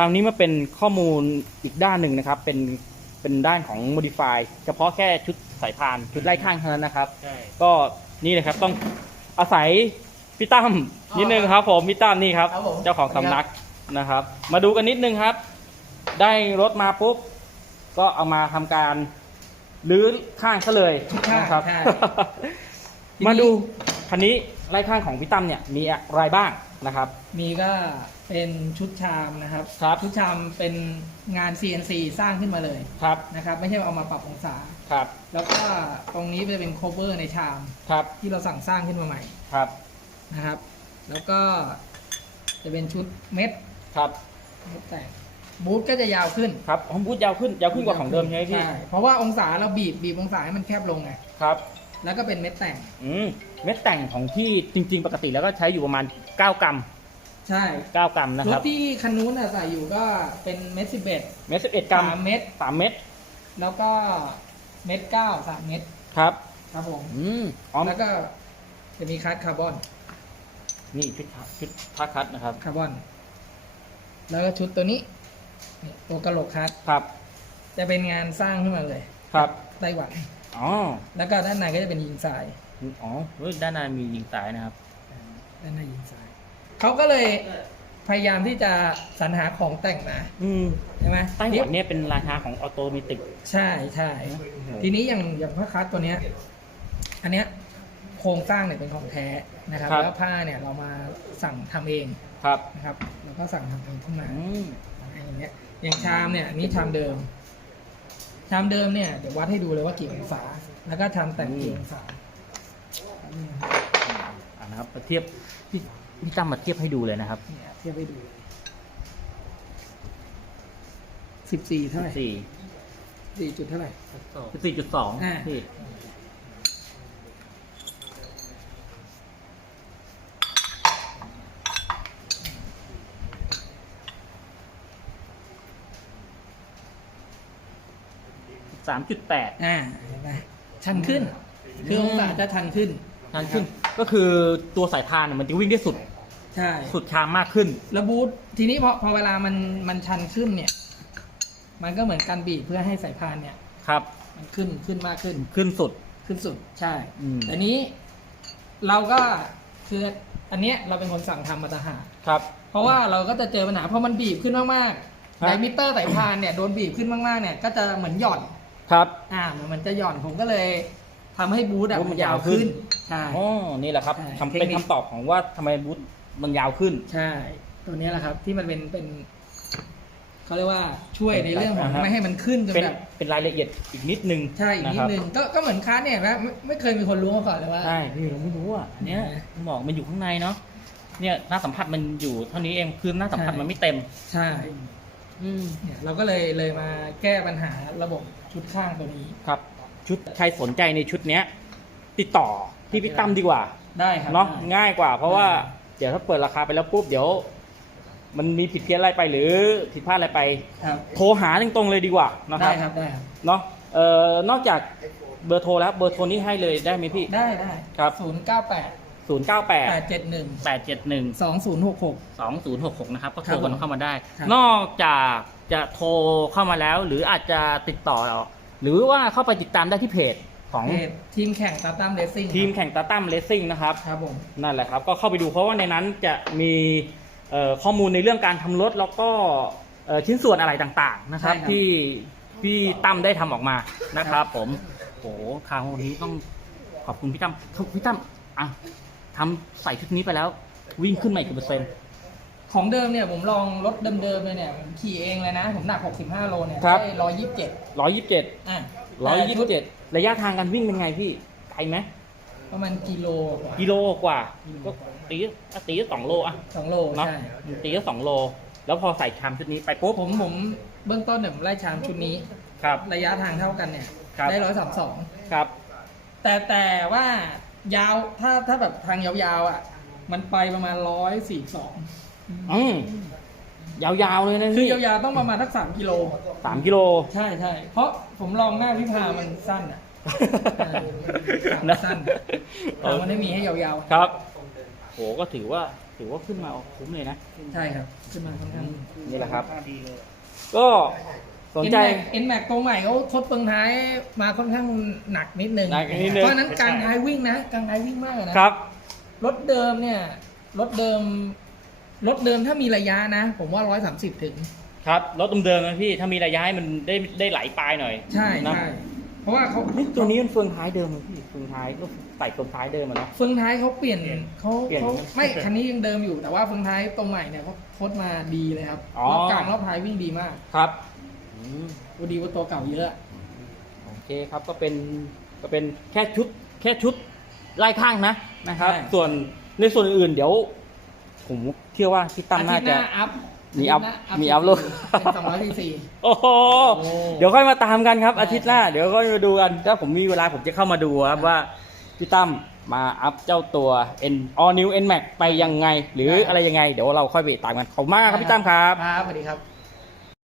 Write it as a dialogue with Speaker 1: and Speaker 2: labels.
Speaker 1: ราวนี้มาเป็นข้อมูลอีกด้านหนึ่งนะครับ เป็นเป็นด้านของ modify เฉพาะแค่ชุดสายพานชุดไล่ข้างเท่านั้นนะครับ
Speaker 2: ใช่
Speaker 1: ก็นี่เลยครับต้องอาศัยพี่ตั้มนิดนึงครับผมพี่ตั้มนี่ครับ
Speaker 3: ครับผม
Speaker 1: เจ้าของสำนักนะครับ มาดูกันนิดนึงครับ ได้รถมาปุ๊บก็เอามาทำการรื้อข้างซะเลย
Speaker 3: ข้าง
Speaker 1: นะครับ
Speaker 3: ใช่
Speaker 1: มาดูคันนี้ไล่ข้างของพี่ตั้มเนี่ยมีอะไรบ้าง นะครับ
Speaker 3: มีก็เป็นชุดชามนะครับ
Speaker 1: ครับ
Speaker 3: ชุดชามเป็นงาน CNC สร้างขึ้นมาเลย
Speaker 1: ครับ
Speaker 3: นะครับ ไม่ใช่เอามาปรับองศา
Speaker 1: ครับ
Speaker 3: แล้วก็ตรงนี้จะเป็น cover ในชาม
Speaker 1: ครับ
Speaker 3: ที่เราสั่งสร้างขึ้นมาใหม่
Speaker 1: ครับ
Speaker 3: นะครับ แล้วก็จะเป็นชุดเม็ด
Speaker 1: ครับ
Speaker 3: เม็ดแต่งบูทก็จะยาวขึ้น
Speaker 1: ครับของบูธยาวขึ้นยาวขึ้นกว่าของเดิมใช่ไหมพี่
Speaker 3: ใช่ เพราะว่าองศาเราบีบบีบองศาให้มันแคบลงไง
Speaker 1: ครับ
Speaker 3: แล้วก็เป็นเม็ดแต่ง
Speaker 1: อืมเม็ดแต่งของพี่จริง ๆ ปกติแล้วก็ใช้อยู่ประมาณ 9 กรัม
Speaker 3: ใช่
Speaker 1: 9 กรัมนะ
Speaker 3: ชุ
Speaker 1: ค
Speaker 3: ด
Speaker 1: รับ
Speaker 3: ที่คันนู้นน่ะใส่อยู่ก็เป็นเม็ดสิบเอ็ด
Speaker 1: เม็ด11 กรัม
Speaker 3: สามเม็ด
Speaker 1: 3เม็ด
Speaker 3: แล้วก็เม็ดเก้าสามเม็ด
Speaker 1: ครับ
Speaker 3: ครับผม
Speaker 1: อืมอ๋อ
Speaker 3: แล้วก็จะมีคัสคาร์บอน
Speaker 1: นี่ชุดชุดผ้าคัดนะครับ
Speaker 3: คาร์บอน แล้วก็ชุดตัวนี้นี่ตัวกระโหลกคัส
Speaker 1: ครับ
Speaker 3: จะเป็นงานสร้างขึ้นมาเลย
Speaker 1: ครับ
Speaker 3: ไต้หวัน
Speaker 1: อ๋อ
Speaker 3: แล้วก็ด้านในก็จะเป็นยิงทราย
Speaker 1: อ๋อเฮ้ยด้านในมียิงสายนะครับ
Speaker 3: ด้านในยิงทรายเขาก็เลยพยายามที่จะสรรหาของแต่งมา
Speaker 1: อืม
Speaker 3: ใช่ไหม
Speaker 1: ไต้หวันเนี่ยเป็นราชาของออโตเมติก
Speaker 3: ใช่ใช่ทีนี้อย่างอย่างผ้าคัสตัวเนี้ย อันเนี้ยโครงสร้างเนี่ยเป็นของแท้นะครับ
Speaker 1: ครับ
Speaker 3: แล้วผ้าเนี่ยเรามาสั่งทำเอง
Speaker 1: ครับ
Speaker 3: นะครับเราก็สั่งทำเองขึ้นมา
Speaker 1: อืม
Speaker 3: อย่างเงี้ยอย่างชามเนี่ยอันนี้ชามเดิม ชามเดิมเนี่ยเดี๋ยววัดให้ดูเลยว่ากี่องศา แล้วก็ชามแต่งกี่องศา
Speaker 1: อ่านะครับมาเทียบพี่พี่ตั้มมาเทียบให้ดูเลยนะครับ
Speaker 3: เนี่ยเทียบให้ดูสิบสี่เท่าไหร่
Speaker 1: สี่
Speaker 3: สี่จุดเท่าไหร่
Speaker 1: สี่จุดสอง
Speaker 3: อ่า
Speaker 1: พี่ สามจุดแปด
Speaker 3: อ่าเห็นไหมชันขึ้น คือองศาจะชันขึ้น
Speaker 1: ทางขึ้นก็คือตัวสายพานเนี่ยมันจะวิ่งได้สุด
Speaker 3: ใช่
Speaker 1: สุดชามมากขึ้น
Speaker 3: แล้วบูททีนี้พอพอเวลามันมันชันขึ้นเนี่ย มันก็เหมือนการบีบเพื่อให้สายพานเนี่ย
Speaker 1: ครับ
Speaker 3: มันขึ้นขึ้นมากขึ้น
Speaker 1: ขึ้นสุด
Speaker 3: ขึ้นสุดใช่
Speaker 1: อืม
Speaker 3: แต่นี้เราก็คืออันเนี้ยเราเป็นคนสั่งทำมาตางหาก
Speaker 1: ครับ
Speaker 3: เพราะว่าเราก็จะเจอปัญหาเพราะมันบีบขึ้นมากๆ
Speaker 1: ครับ
Speaker 3: ไดมิเตอร์สายพานเนี่ยโดนบีบขึ้นมากๆเนี่ยก็จะเหมือนหย่อน
Speaker 1: ครับ
Speaker 3: อ่ามันมันจะหย่อนผมก็เลยทำให้บูทอะ
Speaker 1: บูทมั
Speaker 3: มัน
Speaker 1: น
Speaker 3: ยาว
Speaker 1: ยาวขึ้
Speaker 3: ขึ้น
Speaker 1: น
Speaker 3: ใช่
Speaker 1: อ๋อนี่แหละครับ
Speaker 3: ใช่
Speaker 1: ทำเป็น
Speaker 3: เทคนิค
Speaker 1: คำตอบของว่าทำไมบูทมันยาวขึ้น
Speaker 3: ใช่ ตัวเนี้ยแหละครับ ที่มันเป็นเป็นเขาเรียกว่าช่วยในเรื่องของ
Speaker 1: อ่าฮะ
Speaker 3: ไม่ให้มันขึ้นจน
Speaker 1: เป็น
Speaker 3: แบบ
Speaker 1: เป็นรายละเอียดอีกนิดนึง
Speaker 3: ใช่อีกนิดะ
Speaker 1: ครับ
Speaker 3: นึงก็ก็เหมือนคัสเนี่ยนะไม่ไม่เคยมีคนรู้มาก่อนเลยว่า
Speaker 1: ใช่พี่เราไม่รู้อะอันเนี้ย
Speaker 3: อ่า
Speaker 1: ผมบอกมันอยู่ข้างในเนาะเนี่ยหน้าสัมผัสมันอยู่เท่านี้เองคือหน้าสัมผัส
Speaker 3: ใช่
Speaker 1: มันไม่เต็ม
Speaker 3: ใช่
Speaker 1: อืม
Speaker 3: เนี่ยเราก็เลยเลยมาแก้ปัญหาระบบ ชุดข้างตัวนี้
Speaker 1: ครับ ชุดใครสนใจในชุดเนี้ย ติดต่อที่พี่ตั้มดีกว่า
Speaker 3: ได้ครับ
Speaker 1: เนาะ
Speaker 3: ได้
Speaker 1: ง่ายกว่า เพราะว่า
Speaker 3: ได้
Speaker 1: เดี๋ยวถ้าเปิดราคาไปแล้วปุ๊บเดี๋ยว มันมีผิดเพี้ยนอะไรไปหรือผิดพลาดอะไรไป
Speaker 3: ครับ
Speaker 1: โทรหาตรงๆเลยดีกว่านะค
Speaker 3: ได้
Speaker 1: รับ
Speaker 3: ครับได้ครับ
Speaker 1: เนาะเอ่อนอกจากเบอร์โทรแล้วเบอร์โทรนี้ให้เลยได้ไหมพี่
Speaker 3: ได้ได้
Speaker 1: ครับ
Speaker 3: ศูนย์เก้าแปด
Speaker 1: 0 9
Speaker 3: แปด
Speaker 1: 8
Speaker 3: เจ็ดหนึ่ง
Speaker 1: 8 7 1
Speaker 3: สองศูนย์หกหก
Speaker 1: 2066นะครับก็โท
Speaker 3: ครั
Speaker 1: ร
Speaker 3: บ
Speaker 1: กันเข้ามาได้
Speaker 3: ครับ
Speaker 1: นอกจากจะโทรเข้ามาแล้ว หรืออาจจะติดต่อเราหรือว่าเข้าไปติดตามได้ที่เพจของ
Speaker 3: เพจทีมแข่งตาตั้มเรซิ่ง
Speaker 1: ทีมแข่งตาตั้มเลสซิ่งนะครับ
Speaker 3: ครับผม
Speaker 1: นั่นแหละครับก็เข้าไปดูเพราะว่าในนั้นจะมีเอ่อข้อมูลในเรื่องการทำรถแล้วก็เอ่อชิ้นส่วนอะไรต่างๆนะครับ
Speaker 3: ใช่ครับ
Speaker 1: ที่พี่ตั้มได้ทำออกมานะครับ ผมโอ้คราวนี้ต้องขอบคุณพี่ตั้มพี่ตั้มอะ ทำใส่ชุดนี้ไปแล้ว วิ่งขึ้นมาอีกกี่เปอร์เซ็นต์
Speaker 3: ของเดิมเนี่ยผมลองรถเดิมๆเลยเนี่ยผมขี่เองเลยนะ ผมหนัก 65 โลเนี่ย
Speaker 1: ครับ
Speaker 3: ได้ร้อยยี่สิบเจ็ด
Speaker 1: ร้อยยี่สิบเจ็ด
Speaker 3: อะ
Speaker 1: ร้อย
Speaker 3: แต่
Speaker 1: ยี่
Speaker 3: ชุ
Speaker 1: สิ
Speaker 3: ด
Speaker 1: บเจ็ดระยะทางการวิ่งเป็นไงพี่ไกลไหม
Speaker 3: ประมาณกิโลกว่า
Speaker 1: กิโลกว่า ก็ตีอะตีก็สองโลอะ
Speaker 3: สองโล
Speaker 1: เนาะ
Speaker 3: ใช่
Speaker 1: ตีก็สองโล แล้วพอใส่ชามชุดนี้ไปปุ๊บ
Speaker 3: ผมผมเบื้องต้นเนี่ยผมไล่ชามชุดนี้
Speaker 1: ครับ
Speaker 3: ระยะทางเท่ากันเนี่ย
Speaker 1: ครับ
Speaker 3: ได้ร้อยสามสอง
Speaker 1: ครับ
Speaker 3: แต่แต่ว่า ยาวถ้าถ้าแบบทางยาวๆอะ มันไปประมาณร้อยสี่สอง
Speaker 1: อืมยาวๆเลยนะ
Speaker 3: คือ
Speaker 1: พี่
Speaker 3: ยาวๆต้องประมาณสักสามกิโล
Speaker 1: สามกิโล
Speaker 3: ใช่ใช่เพราะผมลองหน้าพิพามันสั้นอะเออ
Speaker 1: นะ
Speaker 3: สั้น
Speaker 1: เอ
Speaker 3: แต่
Speaker 1: อ
Speaker 3: มันไม่มีให้ยาวๆ
Speaker 1: ครับโหก็ถือว่าถือว่าขึ้นมาคุ้มเลยนะ
Speaker 3: ใช่ครับ ขึ้นมาค่อนข้าง
Speaker 1: นี่แหละครับก็ สนใจ
Speaker 3: เอ็นแม็กตัวใหม่เขาทดเปลืองท้ายมาค่อนข้างหนักนิดนึง
Speaker 1: หนักนิดนึง
Speaker 3: เพราะฉะนั้นกลางท้ายวิ่งนะกลางท้ายวิ่งมากอะนะ ครับ รถเดิมเนี่ย รถเดิม รถเดิมถ้ามีระยะนะ ผมว่าร้อยสามสิบถึง
Speaker 1: ครับรถเดิมๆนะพี่ถ้ามีระยะให้มันได้ได้ไหลปลายหน่อย
Speaker 3: ใช่
Speaker 1: นะ
Speaker 3: ใช่เพราะว่าเขา
Speaker 1: นี่ตัวนี้มันเฟืองท้ายเดิมเลยพี่เฟืองท้ายก็ใส่เฟืองท้ายเดิมอะเนาะ
Speaker 3: เฟืองท้ายเขาเปลี่ยนเขา
Speaker 1: เปลี่ยน
Speaker 3: เขาไม่คันนี้ยังเดิมอยู่แต่ว่าเฟืองท้ายตรงใหม่เนี่ยเขาทดมาดีเลยครับ
Speaker 1: อ๋อ
Speaker 3: รอบกลางรอบท้ายวิ่งดีมาก
Speaker 1: ครับ อืม
Speaker 3: ดูดีกว่าตัวเก่าเยอะ
Speaker 1: โอเคครับก็เป็นก็เป็นแค่ชุดแค่ชุดไล่ข้างนะนะครับ
Speaker 3: ใช่
Speaker 1: ส่วนในส่วนอื่นๆเดี๋ยวผมเชื่อว่าพี่ตั้ม
Speaker 3: อา
Speaker 1: น่า
Speaker 3: ทิตย์ห
Speaker 1: จะ
Speaker 3: น้าอัพ
Speaker 1: มีอัพา
Speaker 3: ทิตย์หน้า
Speaker 1: มีอัพลูก
Speaker 3: เป็นสองร้อยซีซี
Speaker 1: โอ้โห
Speaker 3: โอ้
Speaker 1: เดี๋ยวค่อยมาตามกันครับ
Speaker 3: ได้
Speaker 1: อาทิตย์หน้า เดี๋ยวก็มาดูกันถ้าผมมีเวลาผมจะเข้ามาดูครับว่าพี่ตั้มมาอัพเจ้าตัว N All New N Max ไปยังไง หรืออะไรยังไง เดี๋ยวเราค่อยไปตามกันขอบคุณมากครับพี่ตั้มครับ
Speaker 3: ครับสวัสดีครับ